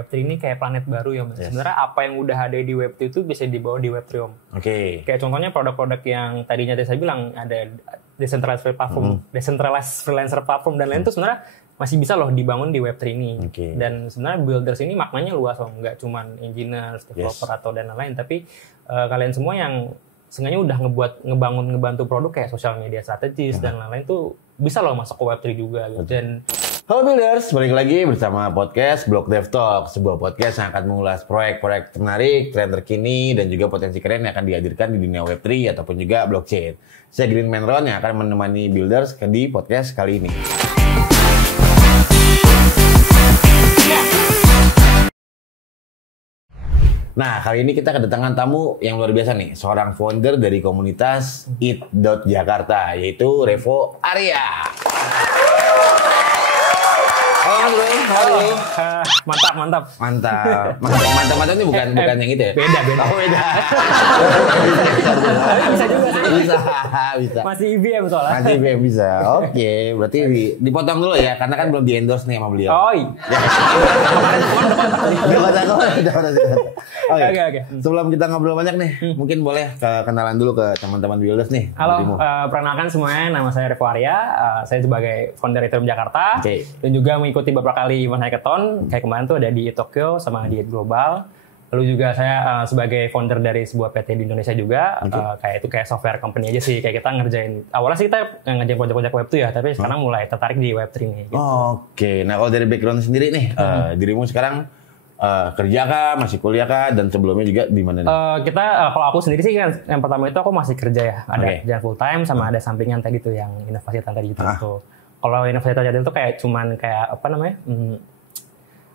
Web3 ini kayak planet baru ya Mas. Yes. Sebenarnya apa yang udah ada di Web2 itu bisa dibawa di Web3 Om. Oke. Kayak contohnya produk-produk yang tadinya saya bilang ada decentralized platform, decentralized freelancer platform dan lain itu sebenarnya masih bisa loh dibangun di Web3 ini. Oke. Dan sebenarnya builders ini maknanya luas Om, nggak cuman engineers, developer atau dan lain-lain, tapi kalian semua yang sengaja udah ngebantu produk kayak social media strategis dan lain-lain tuh bisa loh masuk ke Web3 juga gitu. Dan Halo Builders, balik lagi bersama podcast Block Dev Talk, sebuah podcast yang akan mengulas proyek-proyek menarik, tren terkini, dan juga potensi keren yang akan dihadirkan di dunia Web3 ataupun juga blockchain. Saya Green Man Ron yang akan menemani Builders di podcast kali ini. Nah, kali ini kita kedatangan tamu yang luar biasa nih, seorang founder dari komunitas Eat.Jakarta, yaitu Revo Arya. Halo, halo. Mantap. Mantap ini bukan yang itu ya? Beda. Oh, beda. Bisa juga sih. Bisa. Masih IBM soalnya. Masih bisa. Oke, berarti dipotong dulu ya, karena kan belum di-endorse nih sama beliau. Oh iya. Oke. Sebelum kita ngobrol banyak nih, mungkin boleh kenalan dulu ke teman-teman Builders nih. Halo, perkenalkan semuanya, nama saya Revo Arya. Saya sebagai founder Ethereum Jakarta. Oke. Dan juga mengikuti beberapa kali event hackathon. Kayak kemarin tuh ada di Tokyo sama di Global. Lalu juga saya sebagai founder dari sebuah PT di Indonesia juga. Kayak software company aja sih. Kayak kita ngerjain, awalnya sih kita ngerjain project-project Web2 ya. Tapi sekarang mulai tertarik di Web3 nih. Gitu. Oke, nah kalau dari background sendiri nih, dirimu sekarang kerja kah, masih kuliah kah, dan sebelumnya juga di mana nih? Kalau aku sendiri sih kan, yang pertama itu aku masih kerja ya. Ada kerjaan full time sama ada sampingan tadi tuh yang inovasi tadi itu. Kalau inovasi tadi itu kayak cuman kayak apa namanya?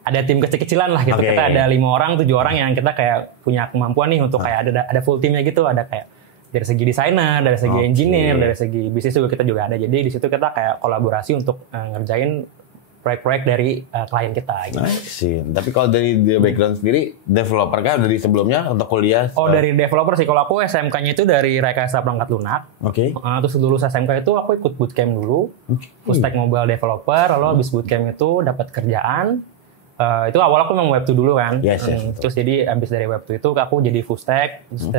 Ada tim kecil-kecilan lah gitu. Kita ada 5 orang, 7 orang yang kita kayak punya kemampuan nih untuk kayak ada full timnya gitu. Ada kayak dari segi desainer, dari segi engineer, dari segi bisnis juga kita juga ada. Jadi di situ kita kayak kolaborasi untuk ngerjain proyek-proyek dari klien kita gitu. Sih. Tapi kalau dari background sendiri, developer kah dari sebelumnya untuk kuliah? Oh, dari developer sih. Kalau aku SMK-nya itu dari Rekayasa Perangkat Lunak. Oke. Terus lulus SMK itu aku ikut bootcamp dulu. Full stack mobile developer. Lalu habis bootcamp itu dapat kerjaan. Itu awal aku memang Web2 dulu kan. Yes, terus jadi habis dari Web2 itu aku jadi full stack. Terus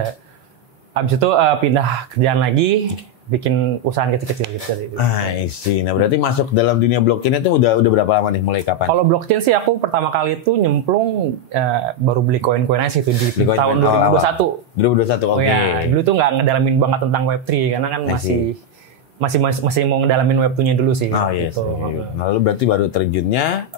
habis itu pindah kerjaan lagi. Bikin usaha kecil-kecil gitu. Sih. Nah, berarti masuk dalam dunia blockchain itu udah berapa lama nih? Mulai kapan? Kalau blockchain sih aku pertama kali itu nyemplung baru beli koin-koin aja itu di tahun 2021. 2021, oke. Ya, dulu tuh nggak ngedalamin banget tentang Web3 karena kan masih mau ngedalamin Web2-nya dulu sih. Gitu. Nah, lalu berarti baru terjunnya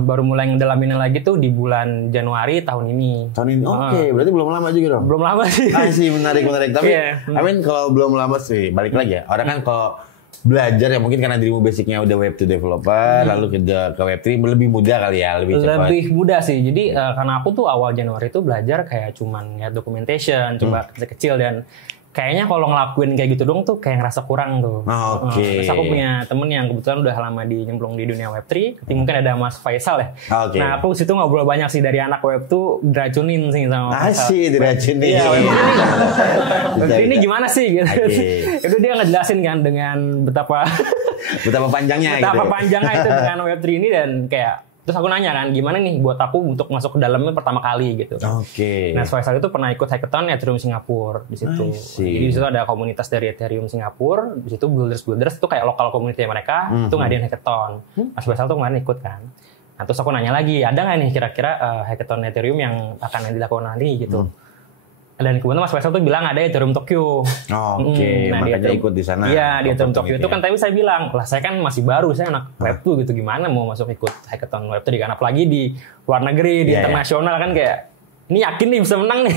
baru mulai ngedalamin lagi tuh di bulan Januari tahun ini. Oke, berarti belum lama juga dong. Belum lama sih. Sih menarik. Tapi kalau belum lama sih, balik lagi ya. Orang kan kalau belajar ya mungkin karena dirimu basicnya udah Web2 developer, lalu kerja ke Web3 lebih mudah kali ya, lebih cepat. Lebih mudah sih. Jadi karena aku tuh awal Januari itu belajar kayak cuman lihat documentation, coba kecil-kecil dan kayaknya kalau ngelakuin kayak gitu dong tuh kayak ngerasa kurang tuh. Terus aku punya temen yang kebetulan udah lama nyemplung di dunia Web3. Mungkin ada Mas Faisal ya. Nah aku situ ngobrol banyak sih dari anak Web tuh diracunin sih sama Mas Faisal. Diracunin. Iya, Web3 ini gimana sih? Gitu. Itu dia ngejelasin kan dengan betapa panjangnya itu dengan Web3 ini dan kayak terus aku nanya kan, gimana nih buat aku untuk masuk ke dalamnya pertama kali gitu. Nah, Faisal itu pernah ikut hackathon Ethereum Singapura di situ. Jadi di situ ada komunitas dari Ethereum Singapura, di situ builders itu kayak lokal community mereka, itu ngadain hackathon. Mas Faisal tuh kemarin ikut kan. Nah, terus aku nanya lagi, ada nggak nih kira-kira hackathon Ethereum yang akan dilakukan nanti gitu. Dan kemudian Mas Faisal tuh bilang ada Ethereum Tokyo. Makanya ikut di sana. Iya, di Ethereum Tokyo itu kan tapi saya bilang, lah saya kan masih baru, saya anak Web2 gitu, gimana mau masuk ikut hackathon Web3 kan, apalagi di luar negeri, di internasional kan kayak, ini yakin nih bisa menang nih.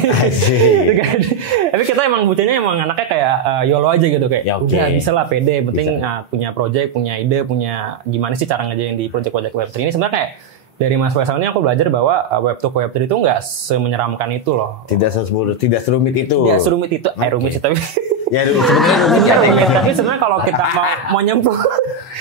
Tapi kita emang bocahnya emang anaknya kayak YOLO aja gitu kayak, udah bisa lah pede, penting punya project, punya ide, punya gimana sih cara ngerjain di project-project Web3 ini sebenarnya kayak, dari Mas Faisal ini aku belajar bahwa Web2 ke Web3 itu nggak semenyeramkan itu loh. Tidak serumit itu. Tidak serumit itu. Rumit sih tapi. Ya sebenarnya rumit. Tapi sebenarnya kalau kita mau nyemplung.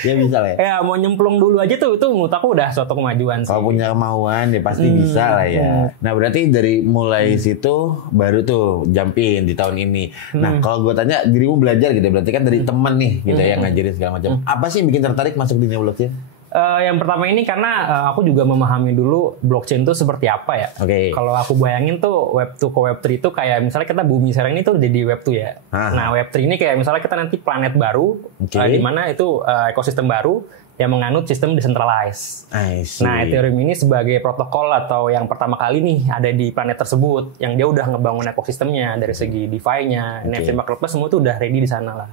Ya bisa lah ya. Ya mau nyemplung dulu aja tuh itu menurut aku udah suatu kemajuan sih. Kalau punya kemauan ya pasti bisa lah ya. Nah berarti dari mulai situ baru tuh jump in di tahun ini. Nah kalau gue tanya dirimu belajar gitu berarti kan dari teman nih gitu yang ngajarin segala macam. Apa sih yang bikin tertarik masuk dunia blockchain? Yang pertama ini karena aku juga memahami dulu blockchain itu seperti apa ya. Kalau aku bayangin tuh Web 2 ke Web 3 itu kayak misalnya kita bumi sekarang ini tuh jadi Web 2 ya. Nah Web 3 ini kayak misalnya kita nanti planet baru, di mana itu ekosistem baru yang menganut sistem decentralized. Nah Ethereum ini sebagai protokol atau yang pertama kali nih ada di planet tersebut, yang dia udah ngebangun ekosistemnya dari segi DeFi-nya, NFT Marketplace semua tuh udah ready di sana lah.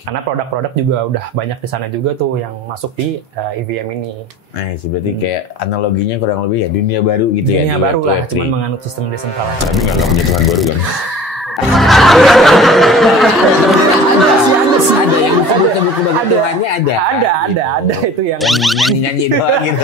Karena produk-produk juga udah banyak di sana juga tuh yang masuk di EVM ini. Berarti kayak analoginya kurang lebih ya dunia baru gitu ya. Dunia baru lah, cuman menganut sistem decentralized. Tapi nggak punya Tuhan baru kan? Ada yang buku-buku bagi Tuhannya ada itu yang nyanyi doang gitu.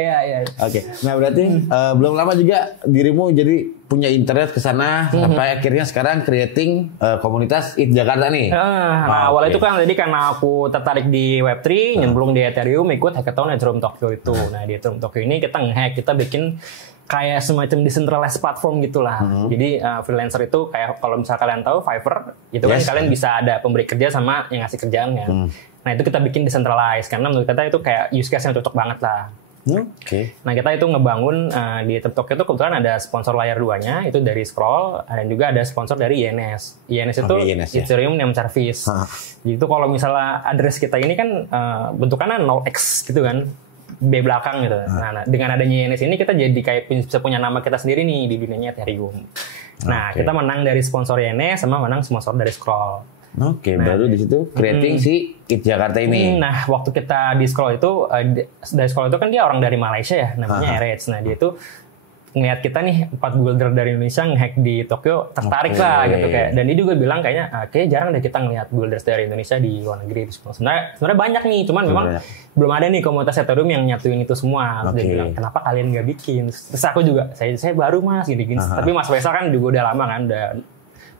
Iya. Oke. Nah berarti belum lama juga dirimu jadi punya interest ke sana sampai akhirnya sekarang creating komunitas It Jakarta nih. Nah, awalnya itu kan jadi karena aku tertarik di Web3, nyemplung di Ethereum, ikut hackathon Ethereum Tokyo itu. Nah, di Ethereum Tokyo ini kita nge-hack, kita bikin kayak semacam decentralized platform gitulah. Jadi freelancer itu kayak kalau misalnya kalian tahu Fiverr, itu kan kalian bisa ada pemberi kerja sama yang ngasih kerjaan kan. Nah, itu kita bikin decentralized karena menurut kita itu kayak use case yang cocok banget lah. Nah kita itu ngebangun di Tokyo itu kebetulan ada sponsor layer 2-nya itu dari Scroll dan juga ada sponsor dari INS. INS itu Ethereum Name Service. Jadi itu kalau misalnya address kita ini kan bentukannya 0x gitu kan, B belakang gitu. Nah dengan adanya INS ini kita jadi kayak bisa punya nama kita sendiri nih di dunianya Ethereum. Nah kita menang dari sponsor INS sama menang sponsor dari Scroll. Baru di situ creating si It Jakarta ini. Nah, waktu kita di Scroll itu, dari Scroll itu kan dia orang dari Malaysia ya, namanya Erez. Nah, dia itu ngeliat kita nih 4 builder dari Indonesia nge-hack di Tokyo, tertarik lah gitu kayak. Dan dia juga bilang kayaknya kayaknya jarang deh kita ngeliat builders dari Indonesia di luar negeri. Sebenarnya banyak nih, cuman memang belum ada nih komunitas Ethereum yang nyatuin itu semua. Terus dia bilang, kenapa kalian nggak bikin? Terus aku juga, saya baru mas gini-gini. Tapi Mas Faisal kan juga udah lama kan, udah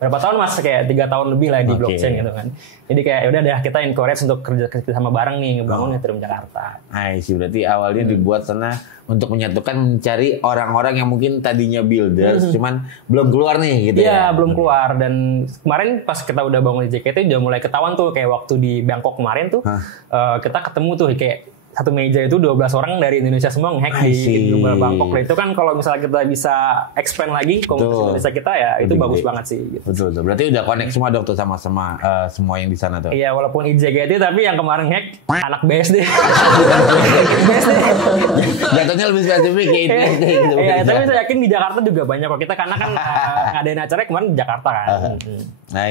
berapa tahun mas, kayak 3 tahun lebih lah di blockchain gitu kan. Jadi kayak udah deh kita encourage untuk kerja sama bareng nih ngebangun Ethereum Jakarta. Berarti awalnya dibuat sana untuk menyatukan, mencari orang-orang yang mungkin tadinya builders cuman belum keluar nih gitu ya. Belum keluar. Dan kemarin pas kita udah bangun di JKT udah mulai ketahuan tuh kayak waktu di Bangkok kemarin tuh kita ketemu tuh kayak satu meja itu 12 orang dari Indonesia semua nge-hack di Global Bangkok. Nah, itu kan kalau misalnya kita bisa expand lagi komunitas Indonesia kita ya itu bagus banget sih. Gitu. Betul. Berarti udah connect semua dong tuh sama semua yang di sana tuh. Iya, walaupun IJGT tapi yang kemarin hack anak BSD. Jatuhnya lebih spesifik kayak IJGT gitu. Iya, tapi saya yakin di Jakarta juga banyak kok. Kita karena kan ngadain acara kemarin di Jakarta kan. Bener. Nah,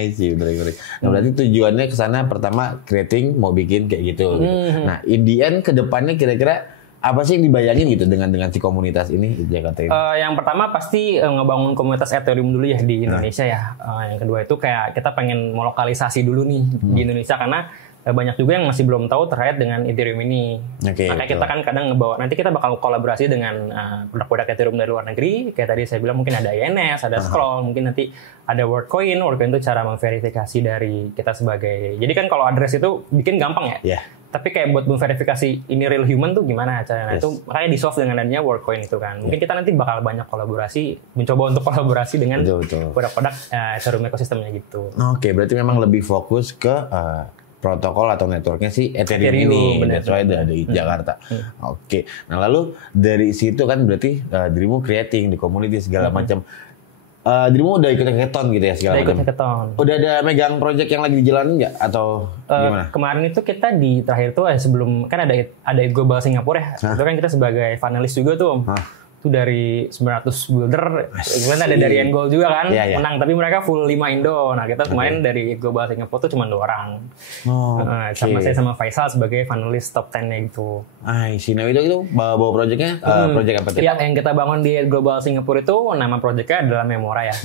berarti tujuannya ke sana pertama creating, mau bikin kayak gitu. Nah, in the end ke depannya kira-kira apa sih yang dibayangin gitu dengan si komunitas ini di Jakarta ini? Yang pertama pasti ngebangun komunitas Ethereum dulu ya di Indonesia ya. Yang kedua itu kayak kita pengen melokalisasi dulu nih di Indonesia karena banyak juga yang masih belum tahu terkait dengan Ethereum ini. Makanya kita kan kadang ngebawa, nanti kita bakal kolaborasi dengan produk-produk Ethereum dari luar negeri. Kayak tadi saya bilang mungkin ada INS, ada Scroll, mungkin nanti ada WorldCoin. WorldCoin itu cara memverifikasi dari kita sebagai. Jadi kan kalau address itu bikin gampang ya. Tapi kayak buat memverifikasi ini real human tuh gimana caranya? Itu makanya di-solve dengan adanya WorldCoin itu kan. Mungkin kita nanti bakal banyak kolaborasi, mencoba untuk kolaborasi dengan produk-produk Ethereum ekosistemnya gitu. Berarti memang lebih fokus ke protokol atau networknya si Ethereum ini. That's why ada di Jakarta. Nah lalu dari situ kan berarti dirimu creating di community segala macam. Dirimu udah ikut hackathon gitu ya segala macam. Udah ada megang project yang lagi dijalanin nggak atau gimana? Kemarin itu kita di terakhir tuh sebelum kan ada Global Singapura ya. Itu kan kita sebagai finalis juga tuh. Itu dari 900 builder, kemudian ada dari Endgoal juga kan, menang. Tapi mereka full 5 Indo. Nah kita kemarin dari Global Singapura tuh cuma 2 orang. Sama saya sama Faisal sebagai finalis top 10-nya gitu. Nah itu bawa projectnya, project apa tuh? Ya, yang kita bangun di Global Singapura itu nama projectnya adalah Memora ya.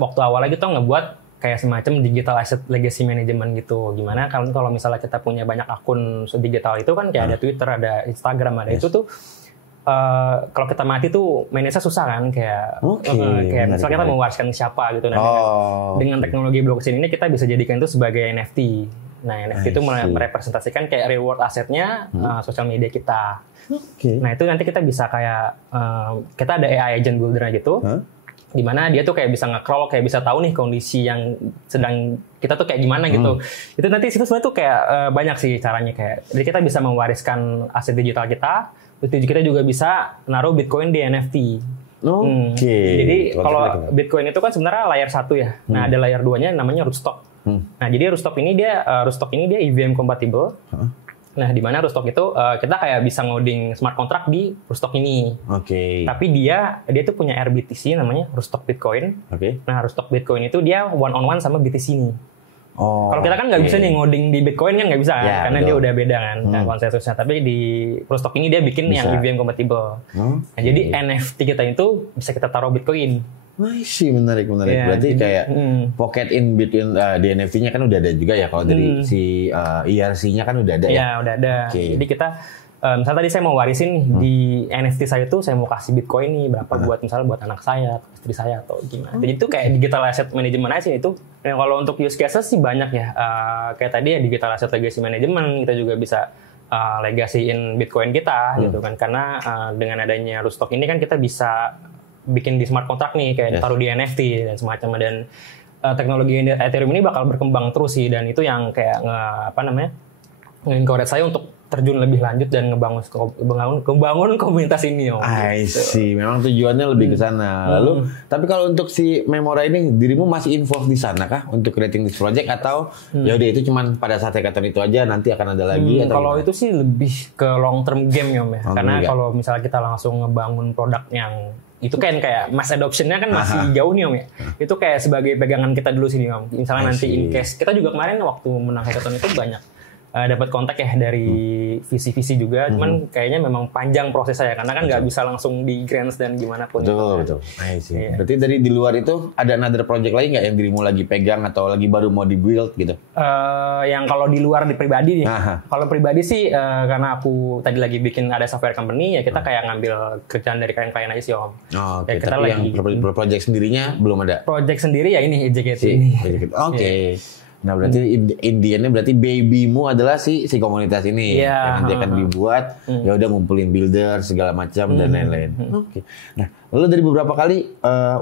Waktu awalnya kita ngebuat kayak semacam digital asset legacy management gitu. Gimana kalau misalnya kita punya banyak akun digital itu kan kayak ada Twitter, ada Instagram, ada itu tuh. Kalau kita mati tuh manage-nya susah kan kayak misalnya kita mau wariskan siapa gitu. Nah dengan teknologi blockchain ini kita bisa jadikan itu sebagai NFT. Nah NFT itu merepresentasikan kayak reward asetnya sosial media kita. Nah itu nanti kita bisa kayak kita ada AI agent builder gitu. Dimana dia tuh kayak bisa nge-crawl, kayak bisa tahu nih kondisi yang sedang kita tuh kayak gimana gitu. Itu nanti situ sebenarnya tuh kayak banyak sih caranya kayak. Jadi kita bisa mewariskan aset digital kita, terus kita juga bisa naruh Bitcoin di NFT. Jadi kalau Bitcoin itu kan sebenarnya layer 1 ya. Nah ada layer 2-nya namanya Rootstock. Nah jadi Rootstock ini dia EVM compatible. Nah, di mana Rootstock itu kita kayak bisa ngoding smart contract di Rootstock ini. Tapi dia tuh punya RBTC namanya Rootstock Bitcoin. Nah, Rootstock Bitcoin itu dia one on one sama BTC ini. Kalau kita kan nggak bisa nih ngoding di Bitcoin kan nggak bisa karena dia udah beda kan konsensusnya. Tapi di Rootstock ini dia bikin yang EVM compatible. Nah, jadi NFT kita itu bisa kita taruh Bitcoin. Sih menarik. Berarti kayak pocket in between di NFT-nya kan udah ada juga ya kalau dari si ERC-nya kan udah ada ya. Ya udah ada. Jadi kita misalnya tadi saya mau warisin di NFT saya itu saya mau kasih Bitcoin nih berapa buat misalnya buat anak saya, istri saya atau gimana. Jadi itu kayak digital asset management aja itu. Nah, kalau untuk use cases sih banyak ya. Kayak tadi ya digital asset legacy management kita juga bisa legasiin Bitcoin kita gitu kan karena dengan adanya Rootstock ini kan kita bisa bikin di smart contract nih kayak taruh di NFT dan semacamnya dan teknologi Ethereum ini bakal berkembang terus sih dan itu yang kayak nge-encourage saya untuk terjun lebih lanjut dan ngebangun komunitas ini. I see. Memang tujuannya lebih ke sana. Lalu, tapi kalau untuk si Memora ini, dirimu masih involved di sana kah untuk creating this project atau ya udah itu cuman pada saat hackathon itu aja nanti akan ada lagi? Kalau itu sih lebih ke long term game ya. Karena kalau misalnya kita langsung ngebangun produk yang itu kan kayak mass adoption-nya kan masih jauh nih Om ya. Itu kayak sebagai pegangan kita dulu sini Om. Misalnya nanti in case kita juga kemarin waktu menang hackathon itu banyak dapat kontak ya dari visi-visi juga, cuman kayaknya memang panjang prosesnya ya, karena kan nggak bisa langsung di grants dan gimana pun. Betul. Berarti dari di luar itu ada another project lain nggak yang dirimu lagi pegang atau lagi baru mau di-build gitu? Yang kalau di luar di pribadi nih, kalau pribadi sih karena aku tadi lagi bikin ada software company ya kita kayak ngambil kerjaan dari klien-klien aja sih Om. Ya, kita tapi lagi, yang project sendirinya belum ada? Project sendiri ya ini JKT ini. Nah berarti Indiannya berarti babymu adalah si komunitas ini yang nanti akan dibuat ya udah ngumpulin builder segala macam dan lain-lain. Nah lalu dari beberapa kali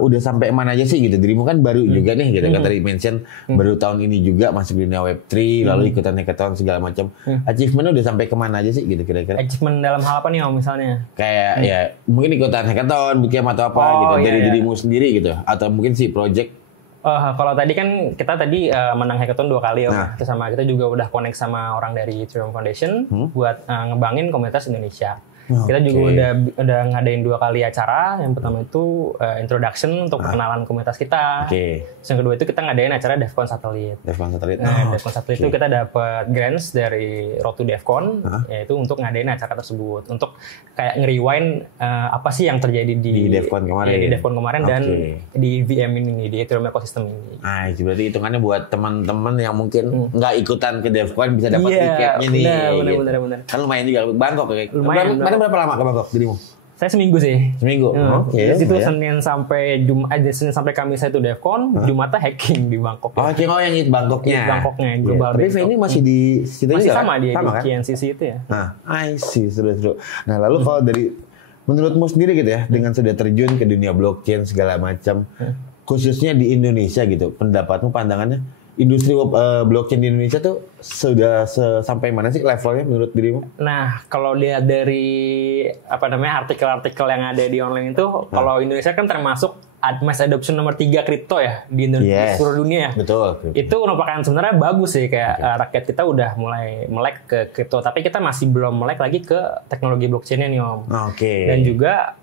udah sampai mana aja sih gitu? Dirimu kan baru juga nih gitu kan tadi mention baru tahun ini juga masuk di dunia Web3 lalu ikutan hackathon segala macam. Achievementnya udah sampai kemana aja sih gitu kira-kira? Achievement dalam hal apa nih Om misalnya? Kayak ya mungkin ikutan hackathon, bootcamp atau apa gitu dari dirimu sendiri gitu atau mungkin si project. Kalau tadi kan kita menang hackathon 2 kali ya, terus sama kita juga udah connect sama orang dari Ethereum Foundation buat ngembangin komunitas Indonesia. Kita juga udah ngadain 2 kali acara. Yang pertama itu introduction untuk perkenalan komunitas kita. Terus yang kedua itu kita ngadain acara DevCon Satellite. DevCon Satellite itu kita dapat grants dari Road to DevCon, yaitu untuk ngadain acara tersebut. Untuk kayak nge-rewind apa sih yang terjadi di DevCon kemarin dan di VM ini, di Ethereum Ecosystem ini. Berarti hitungannya buat teman-teman yang mungkin nggak ikutan ke DevCon bisa dapat tiketnya nih. Benar. Kan lumayan juga Bangkok kayak. Lumayan. Berapa lama ke Bangkok dirimu? Saya seminggu sih. Seminggu? Di situ Senin sampai Kamis saya itu DevCon, Jumatnya hacking di Bangkok. Yang itu Bangkoknya. Global. Tapi ini masih di situ masih juga sama di kan? KNCC itu ya. I see, seru. Nah, lalu kalau dari menurutmu sendiri gitu ya, dengan sudah terjun ke dunia blockchain segala macam, khususnya di Indonesia gitu, pendapatmu, pandangannya industri blockchain di Indonesia tuh sudah sampai mana sih levelnya menurut dirimu? Nah, kalau lihat dari artikel-artikel yang ada di online itu, kalau Indonesia kan termasuk mass adoption nomor 3 kripto ya di Indonesia, seluruh dunia ya. Betul. Itu merupakan sebenarnya bagus sih kayak rakyat kita udah mulai melek ke kripto, tapi kita masih belum melek lagi ke teknologi blockchain-nya nih Om. Dan juga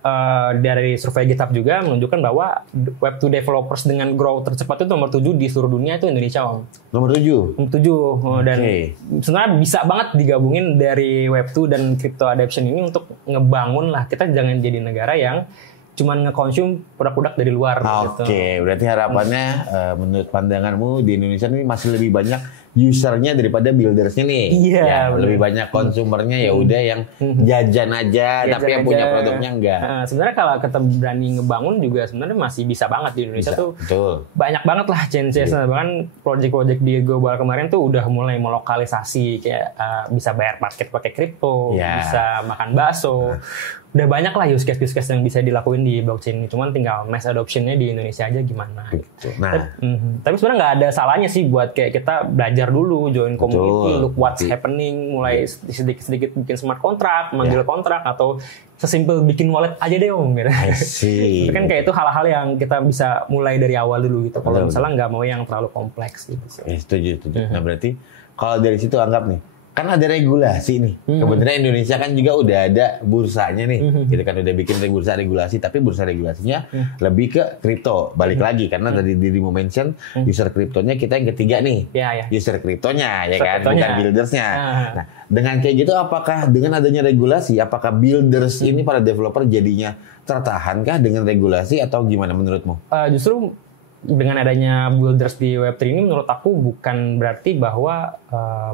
dari survei GitHub juga menunjukkan bahwa Web2 developers dengan growth tercepat itu nomor 7 di seluruh dunia itu Indonesia Om. Nomor 7. Dan sebenarnya bisa banget digabungin dari Web2 dan crypto adoption ini untuk ngebangun lah, kita jangan jadi negara yang cuman nge-consume produk-produk dari luar gitu. Berarti harapannya menurut pandanganmu di Indonesia ini masih lebih banyak usernya daripada buildersnya nih. Iya, Ya, lebih banyak konsumernya ya udah yang jajan aja, tapi yang punya produknya enggak. Sebenarnya kalau kita berani ngebangun juga sebenarnya masih bisa banget di Indonesia tuh. Betul. Banyak banget lah chances. Bahkan project-project di global kemarin tuh udah mulai melokalisasi kayak bisa bayar parkir pakai kripto, bisa makan bakso. Udah banyak lah use case yang bisa dilakuin di blockchain ini. Cuman tinggal mass adoption-nya di Indonesia aja gimana. Gitu. Nah, tapi sebenarnya nggak ada salahnya sih buat kayak kita belajar dulu, join community, look what's happening, mulai sedikit-sedikit bikin smart contract, manggil kontrak, atau sesimpel bikin wallet aja deh om. Gitu. Itu kan kayak itu hal-hal yang kita bisa mulai dari awal dulu gitu. Kalau misalnya nggak mau yang terlalu kompleks gitu. Setuju. Nah berarti kalau dari situ anggap nih, kan ada regulasi nih. Kebetulan Indonesia kan juga udah ada bursanya nih. Kita kan udah bikin bursa regulasi, tapi bursa regulasinya lebih ke kripto. Balik lagi karena tadi dirimu mention user kriptonya kita yang ketiga nih. User kriptonya ya kan, bukan buildersnya. Nah, dengan kayak gitu apakah dengan adanya regulasi, apakah builders ini para developer jadinya tertahankah dengan regulasi atau gimana menurutmu? Justru dengan adanya builders di Web3 ini menurut aku bukan berarti bahwa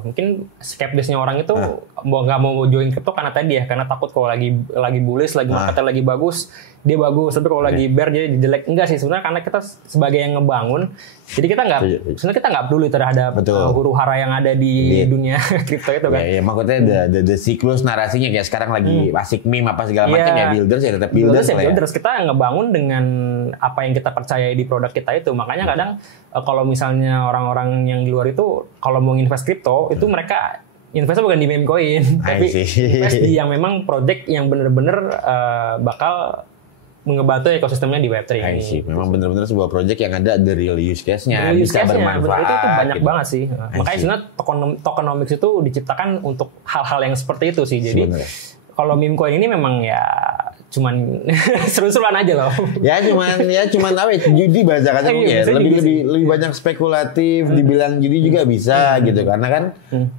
mungkin skeptisnya orang itu nggak mau join crypto karena tadi ya, karena takut kalau lagi bullish, lagi marketnya lagi bagus, dia bagus, tapi kalau lagi bear jadi jelek. Enggak sih, sebenarnya karena kita sebagai yang ngebangun, jadi kita nggak peduli terhadap huru hara yang ada di dunia kripto itu kan. Ya, maksudnya the siklus narasinya kayak sekarang lagi asik meme apa segala macam ya, builders ya tetap builders. Builders kita ngebangun dengan apa yang kita percaya di produk kita itu. Makanya kadang kalau misalnya orang-orang yang di luar itu kalau mau invest kripto itu mereka investnya bukan di meme coin, tapi invest di yang memang project yang benar-benar bakal ngebantu ekosistemnya di Web3 ini. Memang benar-benar sebuah project yang ada the real use case-nya, bisa bermanfaat. Itu banyak banget sih. Makanya sebenarnya tokenomics itu diciptakan untuk hal-hal yang seperti itu sih. Jadi kalau meme coin ini memang ya cuman seru-seruan aja loh. Ya cuman apa? Judi bahasa kasarnya ya. Lebih banyak spekulatif, dibilang judi juga bisa gitu. Karena kan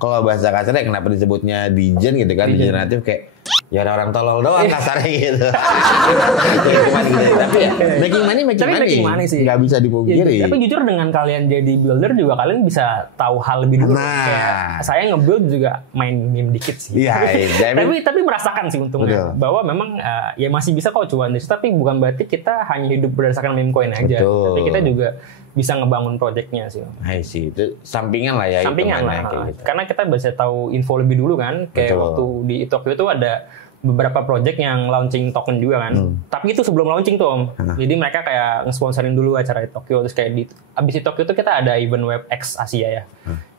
kalau bahasa kasarnya kenapa disebutnya degen gitu kan, degeneratif kayak ya orang tolol doang kasarnya gitu. Tapi ya making money sih. Gak bisa dipungkiri. Tapi jujur dengan kalian jadi builder juga kalian bisa tahu hal lebih dulu. Kayak saya nge-build juga main meme dikit sih. Tapi merasakan sih untungnya bahwa memang ya masih bisa kok cuan di situ, tapi bukan berarti kita hanya hidup berdasarkan meme coin aja. Tapi kita juga bisa ngebangun projectnya sih. Itu sampingan lah ya. Sampingan lah. Gitu. Karena kita bisa tahu info lebih dulu kan. Kayak waktu di Tokyo itu ada beberapa project yang launching token juga kan. Tapi itu sebelum launching tuh om. Jadi mereka kayak nge-sponsorin dulu acara di Tokyo. Terus kayak abis di Tokyo tuh kita ada event WebX Asia ya.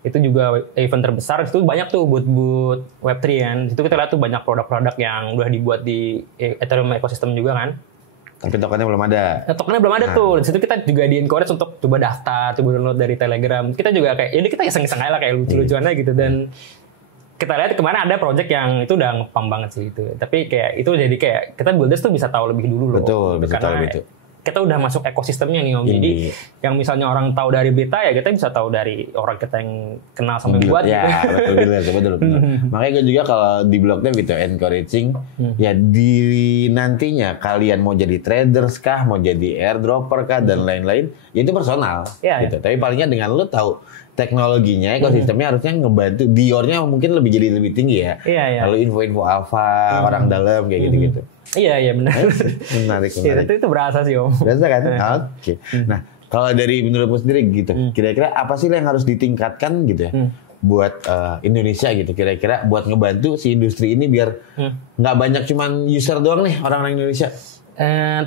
Itu juga event terbesar. Itu banyak tuh booth Web3 kan. Itu kita lihat tuh banyak produk-produk yang udah dibuat di Ethereum ecosystem juga kan. Tapi tokennya belum ada. Tokennya belum ada tuh. Di situ kita juga di-encourage untuk coba daftar, coba download dari Telegram. Kita juga kayak, ya kita iseng-iseng aja lah kayak lucu-lucuan aja gitu. Dan kita lihat kemarin ada project yang itu udah ngepam banget sih itu. Tapi kayak itu jadi kayak kita builders tuh bisa tahu lebih dulu loh. Betul, bisa tahu lebih itu. Kita udah masuk ekosistemnya nih om. Jadi yang misalnya orang tahu dari berita ya kita bisa tahu dari orang kita yang kenal sampai buat. Ya betul. Makanya gue juga kalau di blognya gitu encouraging ya di nantinya kalian mau jadi traders kah, mau jadi airdropper kah dan lain-lain, ya itu personal gitu. Tapi palingnya dengan lu tahu teknologinya, ekosistemnya harusnya ngebantu. Diornya mungkin lebih tinggi ya. Lalu info-info alpha orang dalam kayak gitu-gitu. Iya benar. Menarik. Itu berasa sih om. Berasa kan? Oke. Nah kalau dari menurutmu sendiri gitu, kira-kira apa sih yang harus ditingkatkan gitu ya buat Indonesia gitu, kira-kira buat ngebantu si industri ini biar nggak banyak cuman user doang nih orang-orang Indonesia.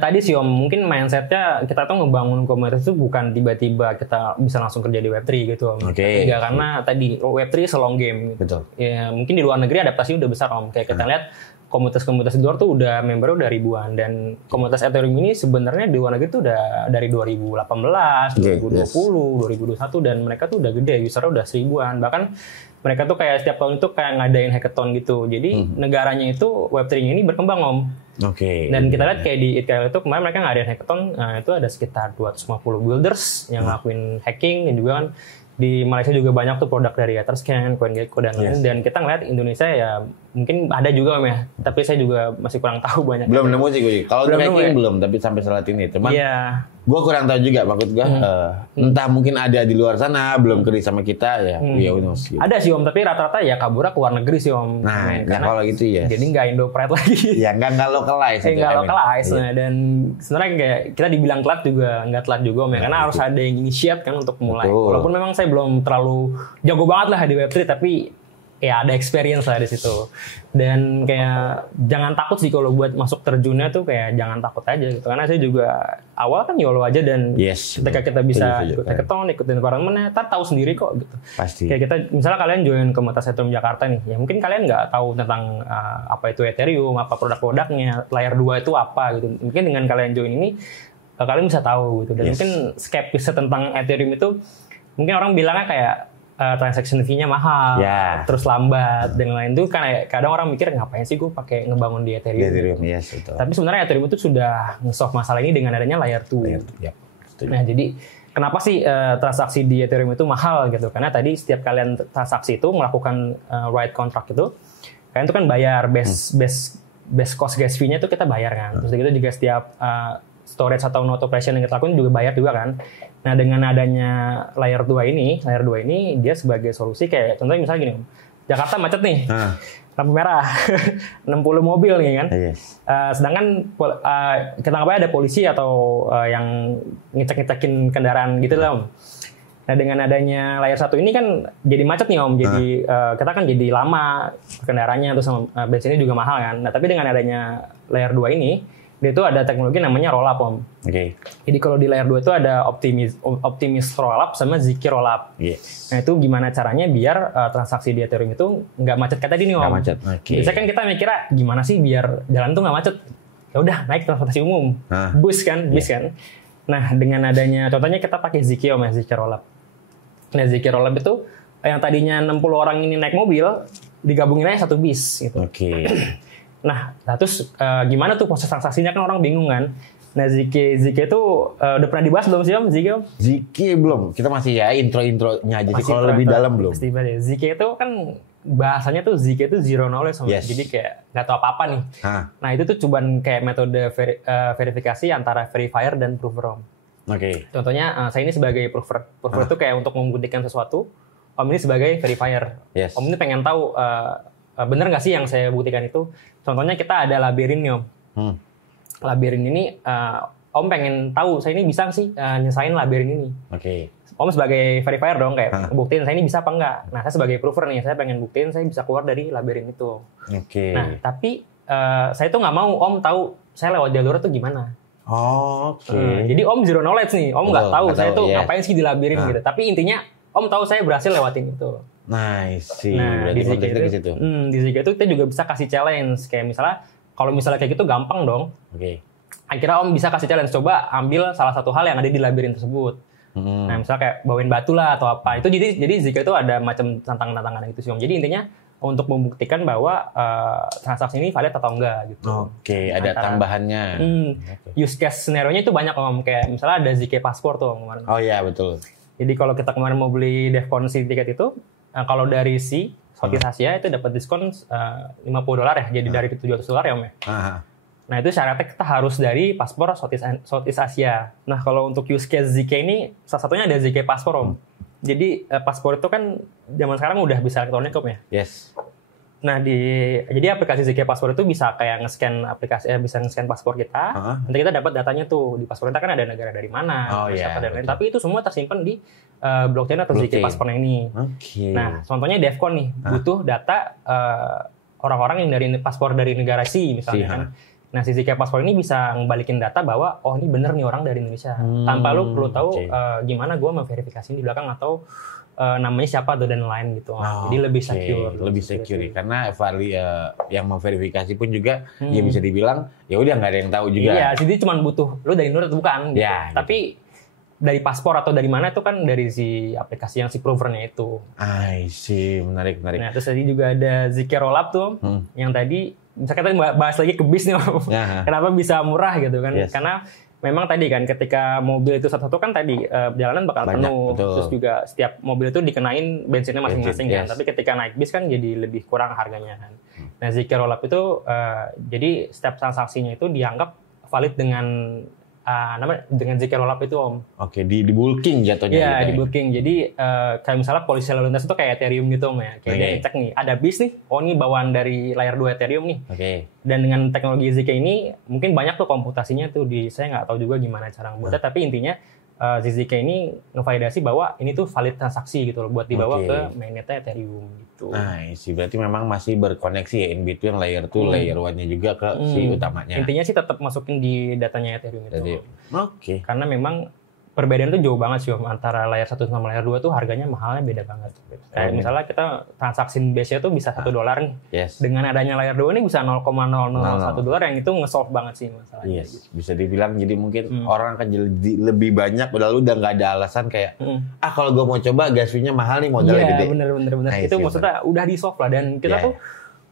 Tadi sih om, mungkin mindsetnya kita tuh ngebangun komunitas itu bukan tiba-tiba kita bisa langsung kerja di Web3 gitu om. Enggak, karena tadi Web3 long game. Betul. Ya mungkin di luar negeri adaptasi udah besar om. Kayak kita lihat komunitas-komunitas di luar tuh udah membernya udah ribuan, dan komunitas Ethereum ini sebenarnya di luar negeri tuh udah dari 2018, 2020, 2021 dan mereka tuh udah gede, usernya udah 1000-an. Bahkan mereka tuh kayak setiap tahun itu kayak ngadain hackathon gitu. Jadi negaranya itu Web3 ini berkembang om. Dan kita lihat kayak di ITKL itu kemarin mereka ngadain hackathon, itu ada sekitar 250 builders yang ngelakuin hacking, dan juga kan di Malaysia juga banyak tuh produk dari Etherscan, CoinGecko dan lain-lain. Dan kita ngeliat Indonesia ya mungkin ada juga om ya, tapi saya juga masih kurang tahu banyak. Belum nemu sih gue. Kalau untuk hacking belum, tapi sampai saat ini. Cuman Gue kurang tahu juga, maksud gue entah mungkin ada di luar sana belum kerja sama kita ya. Ya gitu. Ada sih Om, tapi rata-rata ya kabur ke luar negeri sih Om. Nah, kalau gitu ya. Jadi nggak Indo Pride lagi. Ya nggak localize. Nggak localize. Nah, dan sebenarnya kayak kita dibilang telat juga nggak telat juga Om ya, karena harus ada yang initiate kan untuk mulai. Walaupun memang saya belum terlalu jago banget lah di Web3, tapi ya ada experience lah di situ. Dan kayak jangan takut sih kalau buat masuk terjunnya tuh, kayak jangan takut aja gitu. Karena saya juga awal kan YOLO aja, dan ketika kita bisa ikut hackathon, ikutin environment-nya, ntar tahu sendiri kok gitu. Pasti. Kayak kita misalnya kalian join komunitas Ethereum Jakarta nih, ya mungkin kalian nggak tahu tentang apa itu Ethereum, apa produk-produknya, layer 2 itu apa gitu. Mungkin dengan kalian join ini kalian bisa tahu gitu. Dan mungkin skeptisnya tentang Ethereum itu, mungkin orang bilangnya kayak transaction fee-nya mahal, terus lambat dan lain-lain. Itu kan kadang orang mikir ngapain sih gue pakai ngebangun di Ethereum. Tapi sebenarnya Ethereum itu sudah nge-solve masalah ini dengan adanya layer 2. Nah, jadi kenapa sih transaksi di Ethereum itu mahal gitu? Karena tadi setiap kalian transaksi itu melakukan write contract itu, kalian itu kan bayar base cost gas fee-nya itu kita bayar kan. Terus itu juga setiap storage atau node operation yang kita lakukan juga bayar juga kan. Nah, dengan adanya layer 2 ini dia sebagai solusi, kayak contohnya misalnya gini, Jakarta macet nih, lampu merah, 60 mobil nih kan. Sedangkan kita nggak ada polisi atau yang ngecek-ngecekin kendaraan gitu lah Om. Nah, dengan adanya layer 1 ini kan jadi macet nih Om, jadi kita kan jadi lama kendaraannya, terus bensinnya juga mahal kan. Nah, tapi dengan adanya layer 2 ini, dia itu ada teknologi namanya rollup Om. Jadi kalau di layer 2 itu ada optimis rollup sama Zk rollup. Nah, itu gimana caranya biar transaksi di Ethereum itu nggak macet kayak tadi nih Om. Nggak macet. Biasanya kan kita mikirnya gimana sih biar jalan tuh nggak macet. Ya udah naik transportasi umum, bus kan. Nah, dengan adanya contohnya kita pakai Zk Om ya, Zk rollup. Nah, Zk rollup itu yang tadinya 60 orang ini naik mobil digabungin aja satu bis gitu. Nah, terus gimana tuh proses transaksinya, kan orang bingung kan. Nah, Zk itu udah pernah dibahas belum sih Om? Zk belum. Kita masih ya intro-intronya aja sih. Kalau lebih dalam belum. Pasti banget. Zk itu kan bahasanya tuh Zk itu zero knowledge Om. Jadi kayak nggak tahu apa-apa nih. Nah, itu tuh cuman kayak metode verifikasi antara verifier dan prover Om. Contohnya saya ini sebagai prover. Prover itu kayak untuk membuktikan sesuatu. Om ini sebagai verifier. Om ini pengen tahu bener nggak sih yang saya buktikan itu. Contohnya kita ada labirin nih Om. Labirin ini Om pengen tahu saya ini bisa sih nyesain labirin ini. Om sebagai verifier dong, kayak buktiin saya ini bisa apa enggak. Nah, saya sebagai prover nih, saya pengen buktiin saya bisa keluar dari labirin itu. Nah, tapi saya tuh nggak mau Om tahu saya lewat jalur itu gimana. Jadi Om zero knowledge nih, Om nggak tahu saya tuh ngapain sih di labirin gitu. Tapi intinya Om tahu saya berhasil lewatin itu. Nah, di Zk itu kita juga bisa kasih challenge, kayak misalnya kalau misalnya kayak gitu gampang dong. Akhirnya Om bisa kasih challenge, coba ambil salah satu hal yang ada di labirin tersebut. Nah, misalnya kayak bawain batu lah atau apa. Itu jadi Zk itu ada macam tantangan-tantangan gitu sih Om. Jadi intinya untuk membuktikan bahwa transaksi ini valid atau enggak gitu. Ada tambahannya. Use case scenario-nya itu banyak Om, kayak misalnya ada Zk paspor tuh kemarin. Betul. Jadi kalau kita kemarin mau beli Devcon tiket itu, kalau dari Southeast Asia itu dapat diskon $50 ya, jadi dari $700 ya Om ya. Nah, itu syaratnya kita harus dari paspor Southeast Asia. Nah, kalau untuk use case Zk ini, salah satunya ada Zk paspor Om. Jadi paspor itu kan zaman sekarang udah bisa elektronik Om ya. Nah, jadi aplikasi Zk paspor itu bisa kayak nge-scan bisa nge-scan paspor kita. Nanti kita dapat datanya tuh, di paspor kita kan ada negara dari mana, siapa dan lain. Tapi itu semua tersimpan di blockchain atau Zk paspornya ini. Nah, contohnya Devcon nih, butuh data orang-orang yang dari paspor dari negara C misalnya kan. Nah, si Zk paspor ini bisa ngebalikin data bahwa ini bener nih orang dari Indonesia. Tanpa lu perlu tahu gimana gue memverifikasi di belakang atau namanya siapa atau dan lain gitu. Jadi lebih secure. Lebih secure karena yang memverifikasi pun juga ya bisa dibilang ya udah nggak ada yang tahu juga. Iya, jadi cuma butuh lu dari Indonesia atau bukan gitu. Tapi dari paspor atau dari mana itu kan dari si aplikasi yang si provernya itu. Menarik. Nah, terus tadi juga ada Zk rollup tuh yang tadi misalnya kita bahas lagi ke bis nih kenapa bisa murah gitu kan. Karena memang tadi kan ketika mobil itu satu-satu kan tadi perjalanan bakal penuh. Terus juga setiap mobil itu dikenain bensinnya masing-masing kan. Tapi ketika naik bis kan jadi lebih kurang harganya kan. Nah, Zk rollup itu jadi setiap transaksinya itu dianggap valid dengan namanya dengan zk rollup itu Om. Oke, di bulking jatuhnya. Iya, gitu di bulking. Jadi kayak misalnya polisi lalu lintas itu kayak Ethereum gitu Om ya. Kayak dia cek nih, ada bis nih, oh ini bawaan dari layer 2 Ethereum nih. Oke. Dan dengan teknologi zk ini mungkin banyak tuh komputasinya tuh saya nggak tahu juga gimana cara membuatnya, tapi intinya ZK ini ngevalidasi bahwa ini tuh valid transaksi gitu loh buat dibawa ke mainnetnya Ethereum gitu. Nah, berarti memang masih berkoneksi ya in between layer 2, layer 1-nya juga ke si utamanya. Intinya sih tetap masukin di datanya Ethereum itu. Oke. Karena memang perbedaan tuh jauh banget sih Om, antara layer 1 sama layer 2 tuh harganya mahalnya beda banget. Kayak misalnya kita transaksi base-nya tuh bisa $1 nih. Yes. Dengan adanya layer 2 nih bisa $0,001 yang itu nge-solve banget sih masalahnya. Yes. Gitu. Bisa dibilang jadi mungkin orang akan jadi lebih banyak padahal udah nggak ada alasan kayak kalau gue mau coba gas fee-nya mahal nih modalnya gede. Iya bener. Itu maksudnya udah di-solve lah dan kita tuh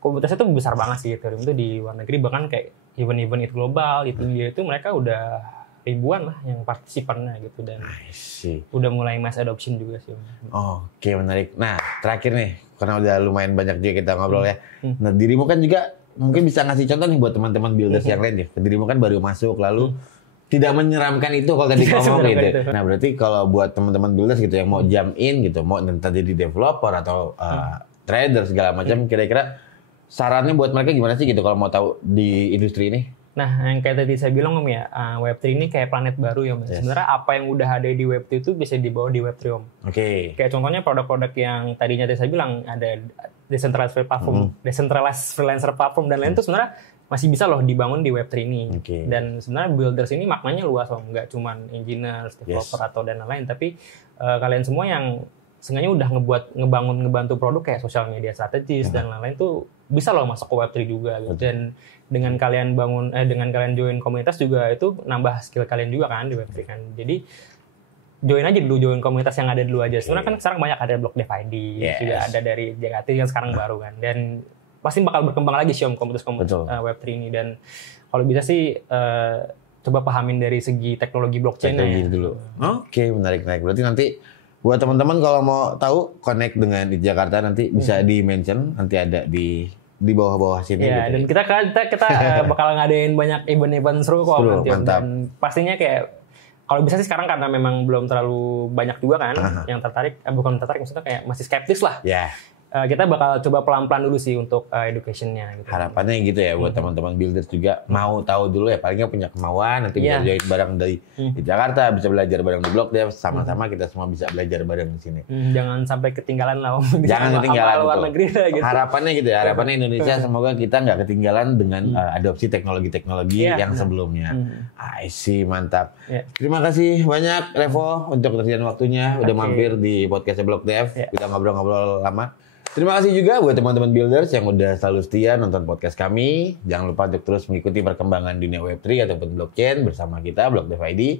komunitasnya tuh besar banget sih Ethereum tuh di luar negeri, bahkan kayak event-event itu global itu dia itu mereka udah ribuan lah yang partisipannya gitu dan udah mulai mass adoption juga sih. Oke, menarik. Nah, terakhir nih, karena udah lumayan banyak juga kita ngobrol ya. Nah, dirimu kan juga mungkin bisa ngasih contoh nih buat teman-teman builders yang lain ya. Dirimu kan baru masuk lalu tidak menyeramkan itu kalau tadi ngomong gitu. Nah, berarti kalau buat teman-teman builders gitu yang mau jump in gitu, mau entah jadi developer atau trader segala macam, kira-kira sarannya buat mereka gimana sih gitu kalau mau tahu di industri ini? Nah, yang kayak tadi saya bilang Om ya, Web3 ini kayak planet baru ya Om. Sebenarnya apa yang udah ada di Web2 itu bisa dibawa di Web3 Om. Kayak contohnya produk-produk yang tadinya tadi saya bilang ada decentralized platform, decentralized freelancer platform dan lain itu sebenarnya masih bisa loh dibangun di Web3 ini. Dan sebenarnya builders ini maknanya luas Om, nggak cuma engineers, developer atau dan lain-lain, tapi kalian semua yang sengaja udah ngebantu produk kayak social media strategis dan lain-lain tuh bisa loh masuk ke Web3 juga gitu. Dan dengan kalian dengan kalian join komunitas juga itu nambah skill kalian juga kan di Web3 kan. Jadi join aja dulu, join komunitas yang ada dulu aja. Sebenarnya kan sekarang banyak ada Block Dev ID, juga ada dari JKT yang sekarang baru kan. Dan pasti bakal berkembang lagi sih Om komunitas-komunitas Web3 ini. Dan kalau bisa sih coba pahamin dari segi teknologi blockchain-nya ya. Dulu. Oke, menarik. Berarti nanti buat teman-teman kalau mau tahu connect dengan di Jakarta nanti bisa di-mention, nanti ada di bawah-bawah sini. Iya, gitu. Dan kita bakal ngadain banyak event-event seru kok nanti. Mantap. Dan pastinya kayak kalau bisa sih sekarang karena memang belum terlalu banyak juga kan yang tertarik, bukan tertarik maksudnya kayak masih skeptis lah. Kita bakal coba pelan-pelan dulu sih untuk education-nya. Gitu. Harapannya gitu ya buat teman-teman builders juga mau tahu dulu ya, paling nggak punya kemauan nanti bisa join bareng di Jakarta, bisa belajar bareng di Block Dev, sama-sama kita semua bisa belajar bareng di sini. Jangan sampai ketinggalan lah. Jangan ketinggalan luar negeri lah, gitu. Harapannya gitu ya, harapannya Indonesia semoga kita nggak ketinggalan dengan adopsi teknologi-teknologi yang sebelumnya. I see, mantap. Terima kasih banyak Revo untuk ketersediaan waktunya, udah mampir di podcast Block Dev, kita ngobrol-ngobrol lama. Terima kasih juga buat teman-teman builders yang udah selalu setia nonton podcast kami. Jangan lupa untuk terus mengikuti perkembangan dunia Web3 ataupun blockchain bersama kita, Block Dev ID.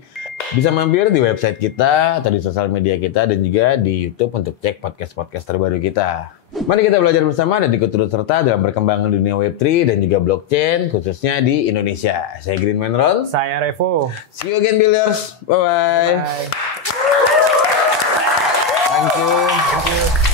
Bisa mampir di website kita atau di sosial media kita dan juga di YouTube untuk cek podcast-podcast terbaru kita. Mari kita belajar bersama dan ikut turut serta dalam perkembangan dunia Web3 dan juga blockchain khususnya di Indonesia. Saya Green Man Ron. Saya Revo. See you again builders. Bye-bye. Bye. Thank you.